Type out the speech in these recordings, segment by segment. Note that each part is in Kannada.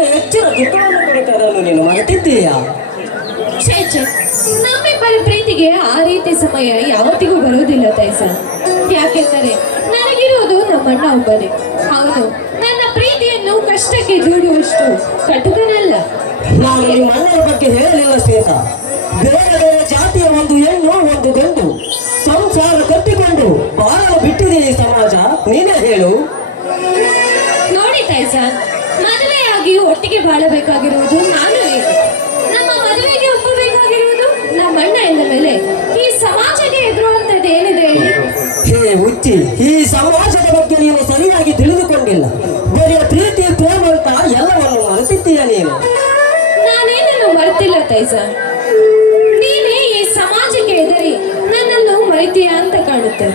ನನ್ನ ಹೆಚ್ಚಿನ ದುಃಖವನ್ನು ಕೊಡುತ್ತಾರನ್ನು ನೀನು ಮರೆತಿದ್ದೀಯಾ? ಛೇ ಛೇ, ನಮ್ಮಿಬ್ಬರ ಪ್ರೀತಿಗೆ ಆ ರೀತಿ ಸಮಯ ಯಾವತ್ತಿಗೂ ಬರುವುದಿಲ್ಲ ತೈಸ. ಯಾಕೆಂದರೆ ನನಗಿರುವುದು ನಮ್ಮಣ್ಣ ಒಬ್ಬನೇ. ಅವನು ನನ್ನ ಪ್ರೀತಿಯನ್ನು ಕಷ್ಟಕ್ಕೆ ದೂಡುವಷ್ಟು ಕಟುಕನಲ್ಲ. ನಾನು ನಿಮ್ಮ ಅಣ್ಣನ ಬಗ್ಗೆ ಹೇಳಲಿಲ್ಲ ಶ್ವೇತ. ಬೇರೆ ಬೇರೆ ಜಾತಿಯ ಒಂದು ಹೆಣ್ಣು ಒಂದು ಗಂಡು ಸಂಸಾರ ಕಟ್ಟಿಕೊಂಡು ಬಾಳಲು ಬಿಟ್ಟಿದೆ ಈ ಸಮಾಜ. ನೀನೇ ಹೇಳು. ನೋಡಿ ತೈಸ, ಮದುವೆಯಾಗಿ ಒಟ್ಟಿಗೆ ಬಾಳಬೇಕಾಗಿರುವುದು ನಾನು ಏನು, ನಮ್ಮ ಮದುವೆಗೆ ಒಪ್ಪಬೇಕಾಗಿರುವುದು ನಮ್ಮಣ್ಣ ಎಂದ ಮೇಲೆ ಈ ಸಮಾಜಕ್ಕೆ ಎದುರುವಂತದ್ದು ಏನಿದೆ ಹೇಳಿ? ಹೇ ಹುಚ್ಚಿ, ಈ ಸಮಾಜದ ಬಗ್ಗೆ ನೀನು ಸರಿಯಾಗಿ ತಿಳಿದುಕೊಂಡಿಲ್ಲ. ಬರೀ ಪ್ರೀತಿ ಪ್ರೇಮ ಅಂತ ಎಲ್ಲವನ್ನು ಮರೆತಿದ್ದೀಯ ನೀನು. ನಾನೇನನ್ನು ಮರೆತಿಲ್ಲ ತೈಸ, ನೀನೇ ಈ ಸಮಾಜಕ್ಕೆ ಎದುರಿ ನನ್ನನ್ನು ಮರೆತೀಯ ಅಂತ ಕಾಣುತ್ತೆ.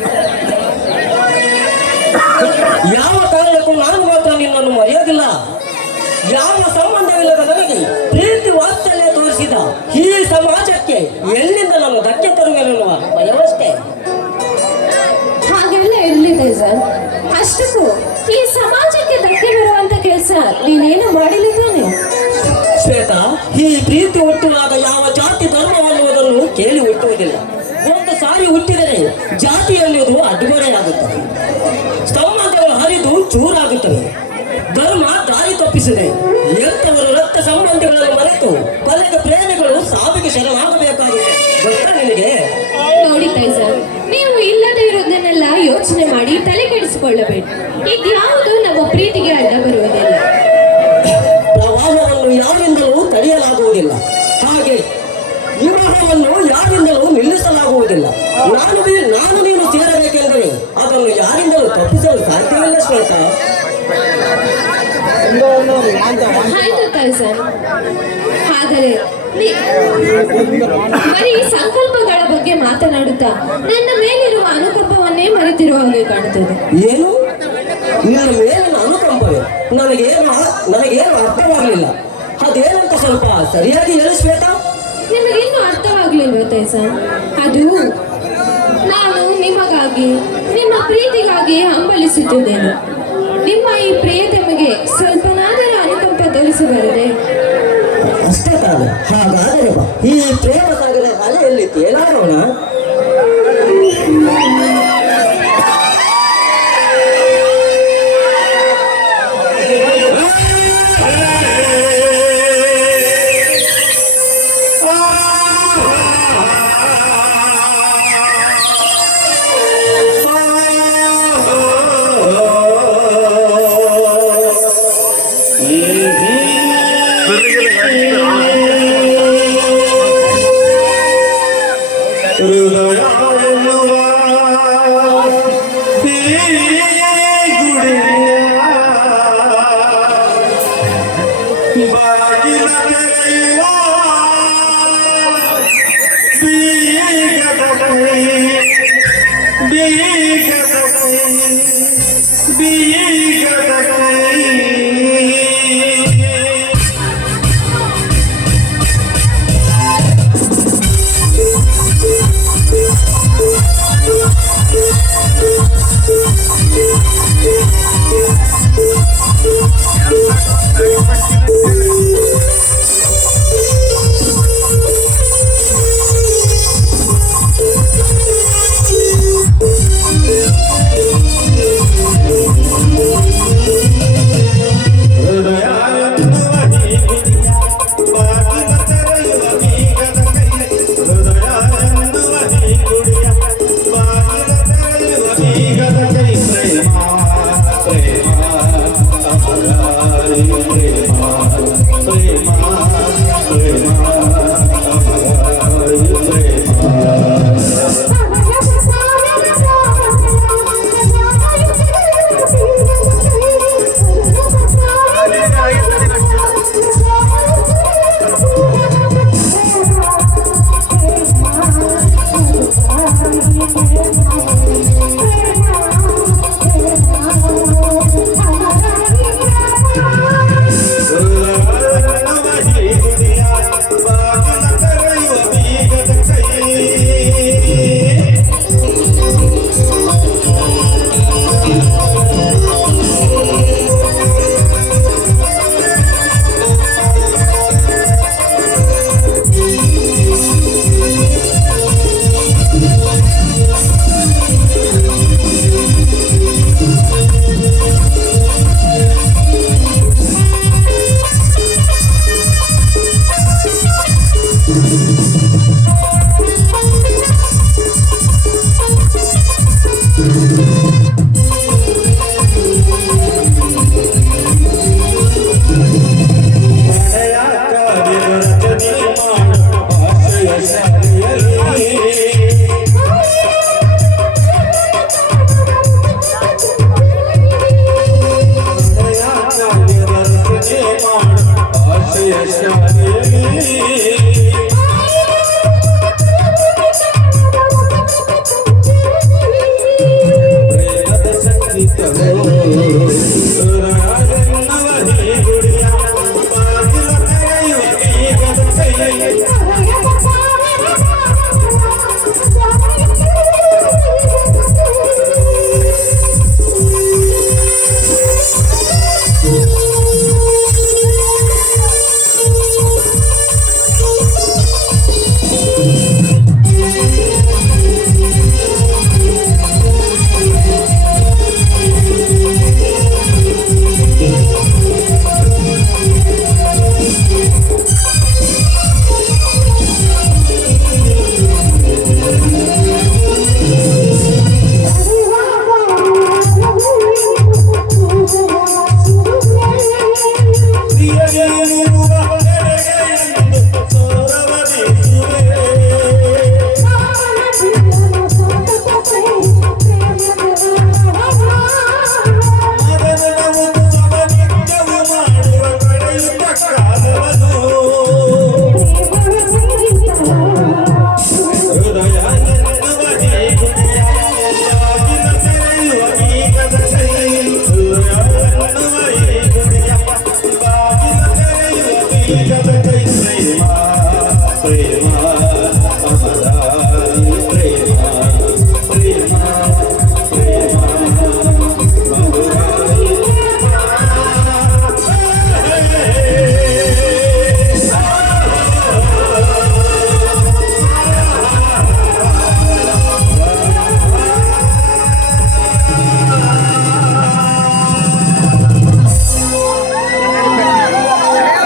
ಯಾವ ಕಾರಣಕ್ಕೂ ನಾನು ಮಾತ್ರ ನಿನ್ನನ್ನು ಮರೆಯೋದಿಲ್ಲ. ಯಾವ ಸಂಬಂಧವಿಲ್ಲದ ನನಗೆ ಪ್ರೀತಿ ವಾತ್ಸಲ್ಯ ತೋರಿಸಿದ ಈ ಸಮಾಜಕ್ಕೆ ಎಲ್ಲಿಂದ ನಾನು ಧಕ್ಕೆ ತರುವೆನ್ನುವ ಭಯವಷ್ಟೇ. ಹಾಗೆಲ್ಲ ಇರಲಿ ತೈಸ, ಅಷ್ಟಕ್ಕೂ ಈ ಸಮಾಜಕ್ಕೆ ಧಕ್ಕೆ ಬರುವಂತ ಕೆಲಸ ನೀನೇನು ಮಾಡಿಲ್ಲ ತಾನೆ? ಶ್ವೇತಾ, ಈ ಪ್ರೀತಿ ಹುಟ್ಟುವಾಗ ಯಾವ ಜಾತಿ ಧರ್ಮ ಅನ್ನುವುದನ್ನು ಕೇಳಿ ಹುಟ್ಟುವುದಿಲ್ಲ. ಒಂದು ಸಾರಿ ಹುಟ್ಟಿದರೆ ಜಾತಿ ಎನ್ನುವುದು ಅಡ್ಡುಗೋಡೆಯಾಗುತ್ತದೆ, ಸಂಬಂಧಗಳು ಹರಿದು ಚೂರಾಗುತ್ತವೆ, ಧರ್ಮ ದಾರಿ ತಪ್ಪಿಸಿದೆ. ಎಂಥವರು ರಕ್ತ ಸಂಬಂಧಿಗಳನ್ನು ಮರೆತು ಕೊನೆಗೆ ಪ್ರೇಮಿಗಳು ಸಾವಿಗೆ ಶರಣಾಗಬೇಕಾಗುತ್ತೆ. ಗೊತ್ತಾ ನಿನಗೆ? ನೋಡಿ ತೈಸ, ನೀವು ಇಲ್ಲದೆ ಇರೋದನ್ನೆಲ್ಲ ಯೋಚನೆ ಮಾಡಿ ತಲೆ ಕೆಡಿಸಿಕೊಳ್ಳಬೇಡಿ. ಇದ್ಯಾವುದು ನಮ್ಮ ಪ್ರೀತಿಗೆ ಅಡ್ಡ ಬರುವುದಿಲ್ಲ. ಪ್ರವಾಹವನ್ನು ಯಾರಿಂದಲೂ ತಡೆಯಲಾಗುವುದಿಲ್ಲ, ಹಾಗೆ ವಿವಾಹವನ್ನು ಯಾರಿಂದಲೂ ನಿಲ್ಲಿಸಲಾಗುವುದಿಲ್ಲ. ನಾನು ನೀನು ಸೇರಬೇಕೆಂದರೆ ಅದನ್ನು ಯಾರಿಂದಲೂ ತಪ್ಪಿಸಲು ಸಾಧ್ಯವಿಲ್ಲ ಶ್ವೇತ. ಆಯ್ತು ತೈಸ, ಆದರೆ ಬರೀ ಸಂಕಲ್ಪಗಳ ಬಗ್ಗೆ ಮಾತನಾಡುತ್ತಾ ನನ್ನ ಮೇಲಿರುವ ಅನುಕಂಪವನ್ನೇ ಮರೆತಿರುವ ಹಾಗೆ ಕಾಣುತ್ತದೆ. ಏನು? ನಿನ್ನ ಮೇಲಿನ ಅನುಕಂಪವೇ? ನನಗೇನು ಅರ್ಥವಾಗಲಿಲ್ಲ. ಅದೇನಂತ ಸ್ವಲ್ಪ ಸರಿಯಾಗಿ ಹೇಳು ಶ್ವೇತಾ. ನಿಮಗಿನ್ನೂ ಅರ್ಥವಾಗ್ಲಿಲ್ವ ತೈಸ? ಅದು ನಾನು ನಿಮಗಾಗಿ, ನಿಮ್ಮ ಪ್ರೀತಿಗಾಗಿ ಹಂಬಲಿಸುತ್ತಿದ್ದೇನೆ. ನಿಮ್ಮ ಈ ಪ್ರಿಯತಮೆಗೆ ಸ್ವಲ್ಪನಾದರೂ ಅನುಕಂಪ ತೋರಿಸಬಾರದೆ? ಅಷ್ಟೇ ತಾನೆ. ಹಾಗಾದರೆ ಬಾ, ಈ ಪ್ರೇಮ ಸಾಗರ ಅಲೆಯಲ್ಲಿ ತೇಲಾಡೋಣ. ಸಾಧನೆ ಮಾಡು ಆಶಯ ಶಾಲೆಯಲ್ಲಿ